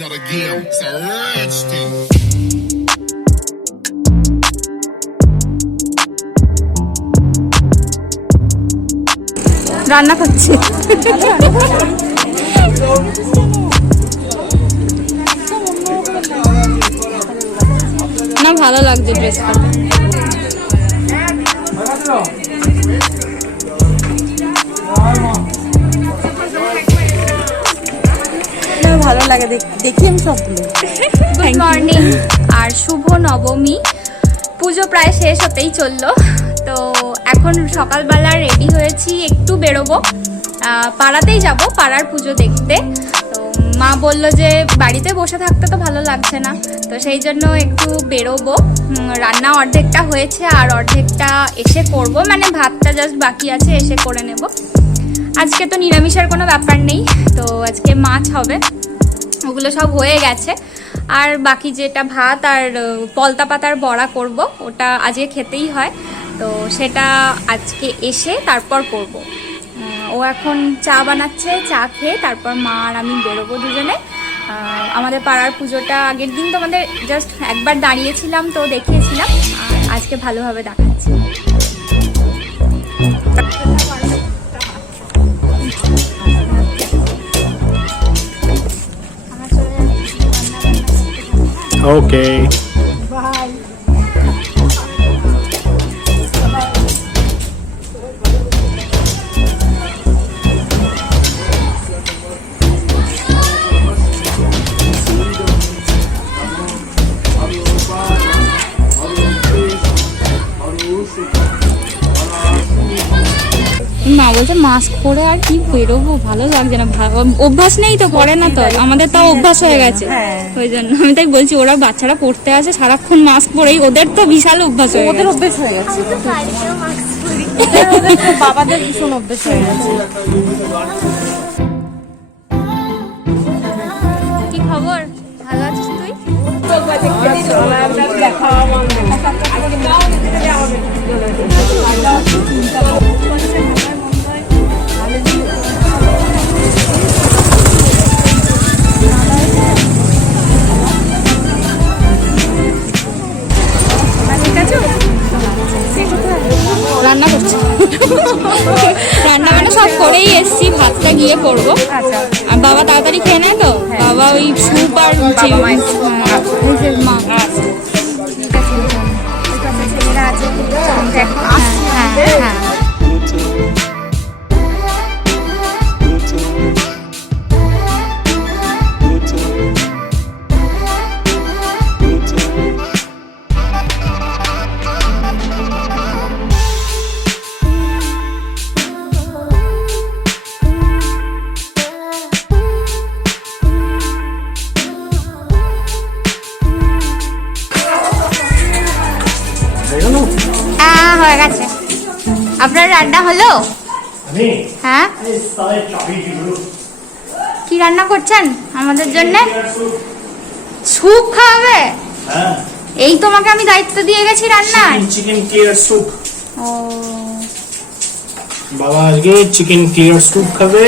not a game, it's a rich thing. রান্না করছি না, ভালো লাগছে ড্রেসটা। ভালো লাগে দেখি আমি সবগুলো। গুড মর্নিং আর শুভ নবমী। পুজো প্রায় শেষ হতেই চললো, তো এখন সকালবেলা রেডি হয়েছি, একটু বেরোবো, পাড়াতেই যাব, পাড়ার পুজো দেখতে। তো মা বললো যে বাড়িতে বসে থাকতে তো ভালো লাগছে না, তো সেই জন্য একটু বেরোবো। রান্না অর্ধেকটা হয়েছে আর অর্ধেকটা এসে করব, মানে ভাতটা জাস্ট বাকি আছে, এসে করে নেব। আজকে তো নিরামিষের কোনো ব্যাপার নেই, তো আজকে মাছ হবে, ওগুলো সব হয়ে গেছে। আর বাকি যেটা ভাত আর পলতা পাতার বড়া করব, ওটা আজকে খেতেই হয়, তো সেটা আজকে এসে তারপর করব। ও এখন চা বানাচ্ছে, চা খেয়ে তারপর মা আর আমি বেরোবো দুজনে। আমাদের পাড়ার পুজোটা আগের দিন তোমাদের জাস্ট একবার দাঁড়িয়েছিলাম, তো দেখিয়েছিলাম, আর আজকে ভালোভাবে দেখাচ্ছি। Okay. Bye. মা বলছে মাস্ক পরে আর কি বেরোবো, ভালো লাগছে না, অভ্যাস নেই তো, পরে না তো, আমাদের তাও অভ্যাস হয়ে গেছে, ওই জন্য আমি তাই বলছি। ওরা বাচ্চারা পড়তে আসে সারাক্ষণ মাস্ক পরেই, ওদের তো বিশাল অভ্যাস হয়ে গেছে। ওদের অভ্যাস হয়ে গেছে, বাবাদের ভীষণ অভ্যাস হয়ে গেছে। কি খবর, ভালো আছিস তুই? রান্না করছি, রান্না মানে সব করেই এসছি, ভাতটা গিয়ে করবো। আর বাবা তাড়াতাড়ি খেয়ে নেয় তো, বাবা ওই স্যুপ আর মা হ্যাঁ। হয়ে গেছে। আপনার রান্না হলো? হ্যাঁ, কি রান্না করছেন আমাদের জন্য? স্যুপ খাওয়াবে? এই তোমাকে আমি দায়িত্ব দিয়ে গেছি রান্নার। Chicken clear soup. ও বাবা আজকে চিকেন ক্লিয়ার স্যুপ খাবে।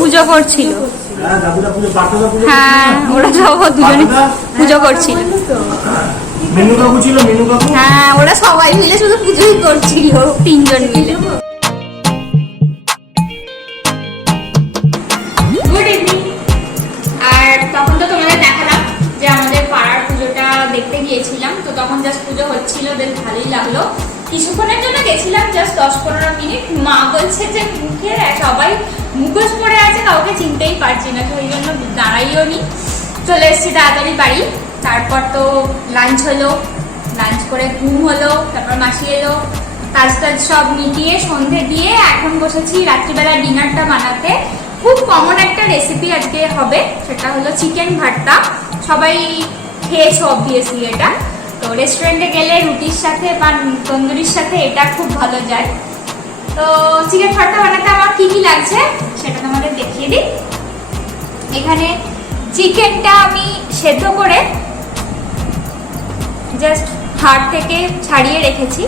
পুজো করছিল, হ্যাঁ ওরা সব দুজনে পুজো করছিল। হ্যাঁ ওরা সবাই মিলে শুধু পুজোই করছিল, তিনজন মিলে। Good evening. আর তখন তো তোমাদের দেখালাম যে আমাদের পাড়ার পুজোটা দেখতে গিয়েছিলাম, তো তখন জাস্ট পুজো হচ্ছিল, বেশ ভালোই লাগলো। কিছুক্ষণের জন্য গেছিলাম, জাস্ট 10-15 মিনিট। মা বলছে যে মুখে সবাই মুখোশ পরে আছে, কাউকে চিনতেই পারছি না, তো ওই জন্য দাঁড়াইও নি, চলে এসেছি তাড়াতাড়ি বাড়ি। তারপর তো লাঞ্চ হলো, লাঞ্চ করে ঘুম হলো, তারপর মাসি এলো, কাজ টাজ সব মিটিয়ে সন্ধে দিয়ে এখন বসেছি রাত্রিবেলা ডিনারটা বানাতে। খুব কমন একটা রেসিপি আজকে হবে, সেটা হলো চিকেন ভর্তা। সবাই খেয়েছো অবভিয়াসলি এটা, তো রেস্টুরেন্টে গেলে রুটির সাথে বা তন্দুরির সাথে এটা খুব ভালো যায়। তো চিকেন ভর্তা বানাতে আমার কি কি লাগছে সেটা তোমাদের দেখিয়ে দিই। এখানে চিকেনটা আমি সেদ্ধ করে জাস্ট হাড় থেকে ছাড়িয়ে রেখেছি,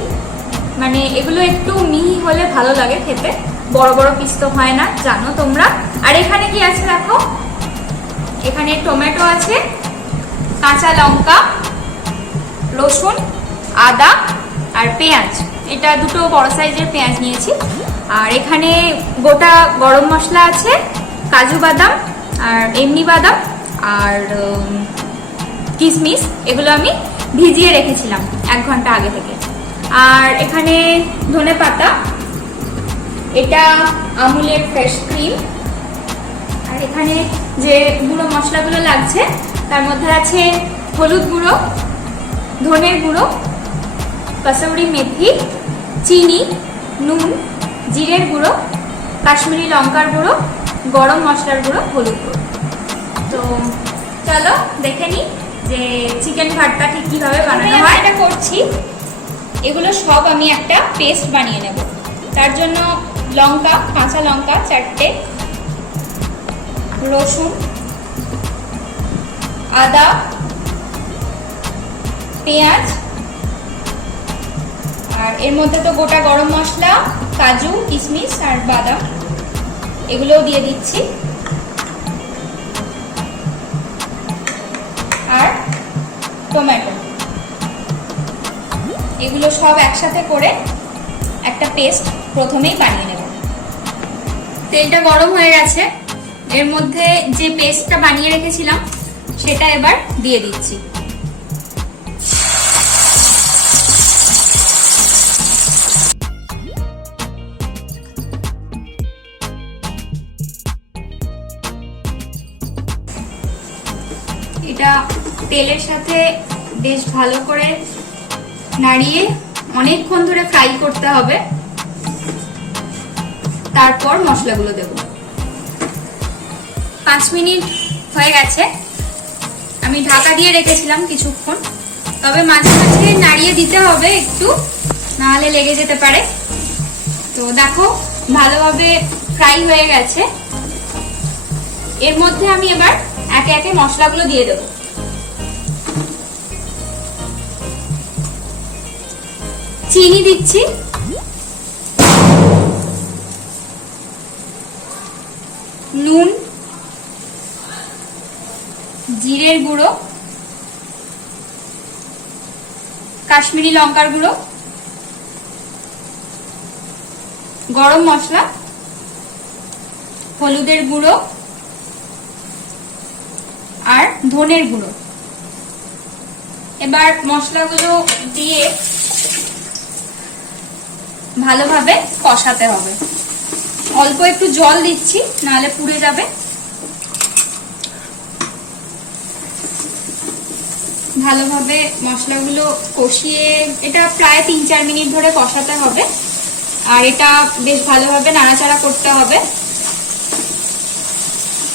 মানে এগুলো একটু মিহি হলে ভালো লাগে খেতে। বড় বড় পিস তো হয় না, জানো তোমরা। আর এখানে কি আছে দেখো, এখানে টমেটো আছে, কাঁচা লঙ্কা, রসুন, আদা আর পেঁয়াজ। এটা দুটো বড় সাইজের পেঁয়াজ নিয়েছি। আর এখানে গোটা গরম মশলা আছে, কাজু বাদাম আর এমনি বাদাম আর কিশমিশ, এগুলো আমি ভিজিয়ে রেখেছিলাম 1 ঘন্টা আগে থেকে। আর এখানে ধনে পাতা, এটা আমুলের ফ্রেশ ক্রিম। আর এখানে যে গুঁড়ো মশলাগুলো লাগছে তার মধ্যে আছে হলুদ গুঁড়ো, ধনের গুঁড়ো, কসুরি মেথি, চিনি, নুন, জিরের গুঁড়ো, কাশ্মীরি লঙ্কার গুঁড়ো, গরম মশলার গুঁড়ো, হলুদ গুঁড়ো। তো চলো দেখে নিই যে চিকেন ভাতটা ঠিক কিভাবে বানানো হয়। এটা করছি, এগুলো সব আমি একটা পেস্ট বানিয়ে নেব। তার জন্য লঙ্কা, কাঁচা লঙ্কা 4টে, রসুন, আদা, পেঁয়াজ, আর এর মধ্যে তো গোটা গরম মশলা, কাজু, কিশমিশ আর বাদাম, এগুলোও দিয়ে দিচ্ছি। আর টমেটো, এগুলো সব একসাথে করে একটা পেস্ট প্রথমেই বানিয়ে নেব। তেলটা গরম হয়ে গেছে, এর মধ্যে যে পেস্টটা বানিয়ে রেখেছিলাম সেটা এবার দিয়ে দিচ্ছি। এটা তেলের সাথে বেশ ভালো করে নাড়িয়ে অনেকক্ষণ ধরে ফ্রাই করতে হবে, তারপর মশলাগুলো দেব। 5 মিনিট হয়ে গেছে, আমি ঢাকা দিয়ে রেখেছিলাম কিছুক্ষণ, তবে মাঝে মাঝে নাড়িয়ে দিতে হবে একটু, নাহলে লেগে যেতে পারে। তো দেখো ভালোভাবে ফ্রাই হয়ে গেছে। এর মধ্যে আমি এবার একে একে মশলাগুলো দিয়ে দেব। চিনি দিচ্ছি, নুন, জিরের গুঁড়ো, কাশ্মীরি লঙ্কার গুঁড়ো, গরম মশলা, হলুদের গুঁড়ো আর ধনের গুঁড়ো। এবার মশলাগুলো দিয়ে ভালোভাবে কষাতে হবে। অল্প একটু জল দিচ্ছি, নাহলে পুড়ে যাবে। ভালোভাবে মশলাগুলো কষিয়ে এটা প্রায় 3-4 মিনিট ধরে কষাতে হবে। আর এটা বেশ ভালোভাবে নাড়াচাড়া করতে হবে।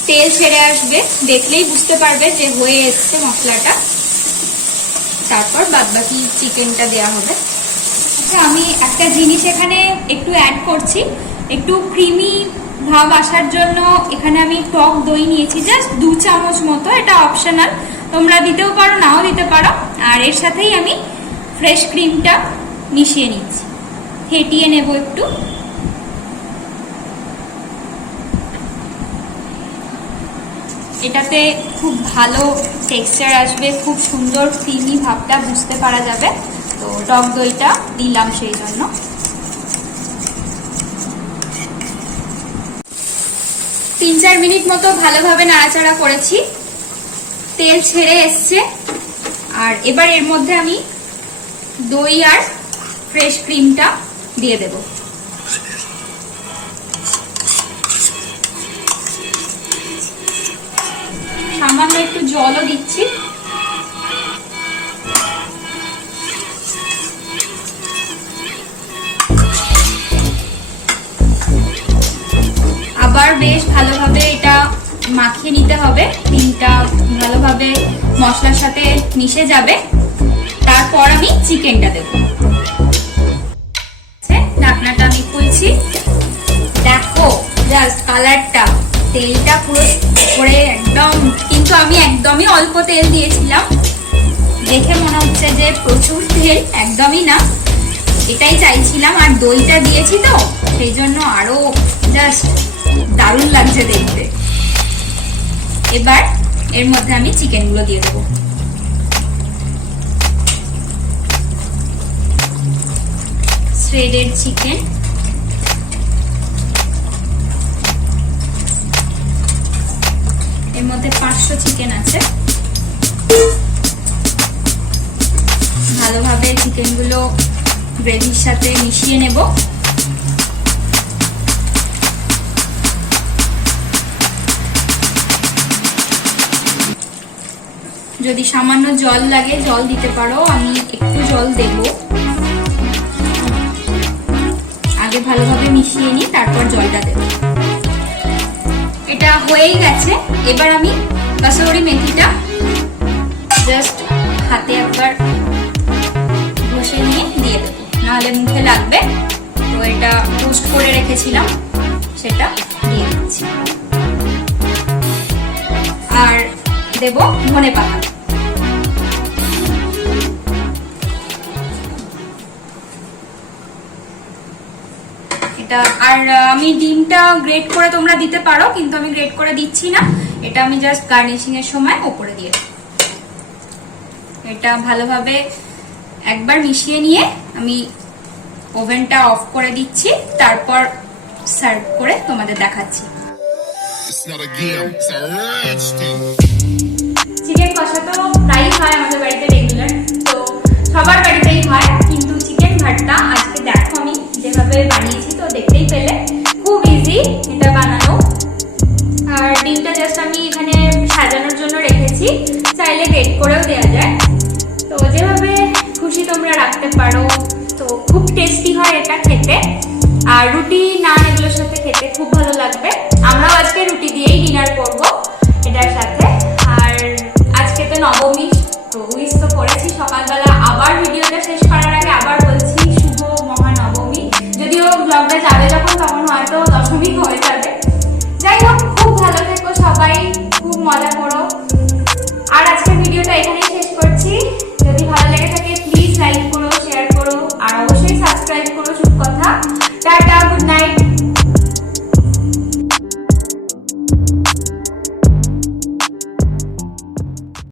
তেল ছেড়ে আসবে, দেখলেই বুঝতে পারবে যে হয়ে এসছে মশলাটা। তারপর বাদবাকি চিকেনটা দেওয়া হবে। আচ্ছা, আমি একটা জিনিস এখানে একটু অ্যাড করছি, একটু ক্রিমি ভাব আসার জন্য এখানে আমি টক দই নিয়েছি, জাস্ট 2 চামচ মতো। এটা অপশনাল, তোমরা দিতেও পারো, নাও দিতে পারো। আর এর সাথেই আমি ফ্রেশ ক্রিমটা মিশিয়ে নিচ্ছি, ফেটিয়ে নেব একটু। এটাতে খুব ভালো টেক্সচার আসবে, খুব সুন্দর ক্রিমি ভাবটা বুঝতে পারা যাবে। তো টক দইটা দিলাম সেই জন্য। 3-4 মিনিট মতো ভালোভাবে নাড়াচাড়া করেছি, তেল ছেড়ে এসছে। আর এবার এর মধ্যে আমি দই আর ফ্রেশ ক্রিমটা দিয়ে দেব। সামান্য একটু জলও দিচ্ছি। আবার বেশ ভালোভাবে এটা মাখিয়ে নিতে হবে, ক্রিমটা ভালোভাবে মশলার সাথে মিশে যাবে। তারপর আমি চিকেনটা দেব। ঢাকনাটা আমি খুলছি, দেখো জাস্ট কালারটা, তেলটা পুরো করে একদম, কিন্তু আমি একদমই অল্প তেল দিয়েছিলাম, দেখে মনে হচ্ছে যে প্রচুর তেল, একদমই না। এটাই চাইছিলাম, আর দইটা দিয়েছি তো সেই জন্য আরো জাস্ট দারুণ লাগছে দেখতে। এবার এর মধ্যে আমি চিকেনগুলো দিয়ে দেবো। শ্রেডেড চিকেন, এর মধ্যে 500 চিকেন আছে। ভালোভাবে চিকেনগুলো গ্রেভির সাথে মিশিয়ে নেব। যদি সামান্য জল লাগে জল দিতে পারো, আমি একটু জল দেব। আগে ভালোভাবে মিশিয়ে নিই, তারপর জলটা দেব। এটা হয়েই গেছে। এবার আমি কাসুরি মেথিটা জাস্ট হাতে একবার ঘষে নিয়ে দিয়ে দেবো, নাহলে মুখে লাগবে। তো এটা টোস্ট করে রেখেছিলাম, সেটা দিয়ে দিচ্ছি। আর দেব ধনেপাতা। এটা আর আমি ডিমটা গ্রেট করে তোমরা দিতে পারো, কিন্তু আমি গ্রেট করে দিচ্ছি না। এটা আমি জাস্ট গার্নিশিং এর সময় উপরে দিয়ে দেব। এটা ভালোভাবে একবার মিশিয়ে নিয়ে আমি ওভেনটা অফ করে দিচ্ছি, তারপর সার্ভ করে তোমাদের দেখাচ্ছি। It's not a game, it's a rich thing. Chicken কষা তো প্রায়ই হয় আমাদের বাড়িতে রেগুলার, তো সবার বাড়িতেই হয়, কিন্তু চিকেন ভর্তা আজকে দেখো আমি যেভাবে বানিয়েছি, তো দেখতেই পেলে খুব ইজি এটা বানানো। আর ডিমটা জাস্ট আমি এখানে সাজানোর জন্য রেখেছি, চাইলে গ্রেট করেও দেওয়া যায়, তো যেভাবে খুশি তোমরা রাখতে পারো। তো খুব টেস্টি হয় এটা খেতে, আর রুটি নান এগুলোর সাথে খেতে খুব ভালো লাগবে। আমরাও আজকে রুটি দিয়েই ডিনার করব এটার সাথে। আর আজকে তো নবমী, তো উইশ তো করেছি সকালবেলা। আবার ভিডিওটা শেষ করার আগে আবার বলছি শুভ মহানবমী। যদিও ব্লগটা যাবে যখন তখন হয়তো দশমী হয়ে যাবে। যাই হোক, খুব ভালো থেকো সবাই, খুব মজা করো।